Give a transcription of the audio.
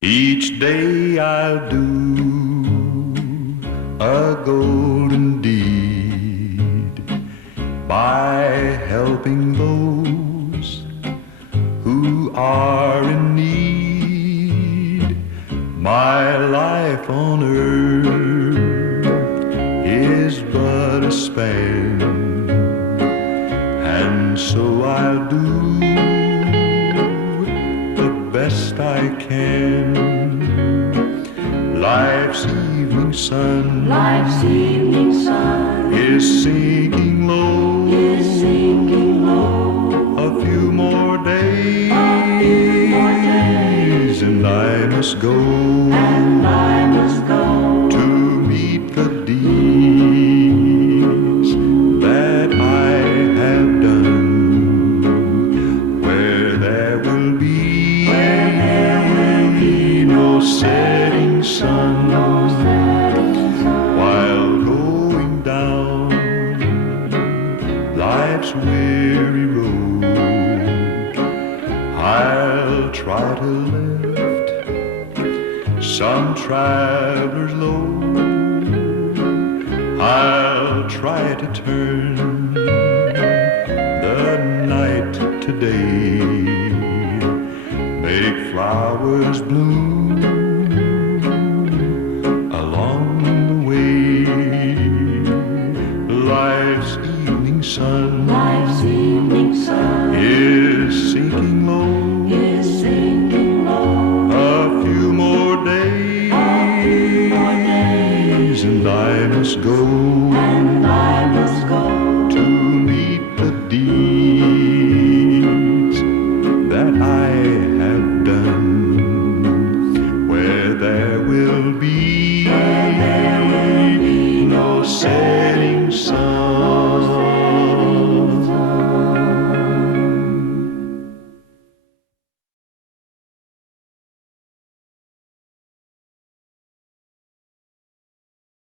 Each day I'll do a golden deed by helping those who are in need. My life on earth is but a span, and so I'll do the best I can. Life's evening sun, is sinking low, a few more days, and I must go, to meet the deeds that I have done, where there will be no setting sun, while going down life's weary road. I'll try to lift some traveler's load. I'll try to turn the night to day, make flowers bloom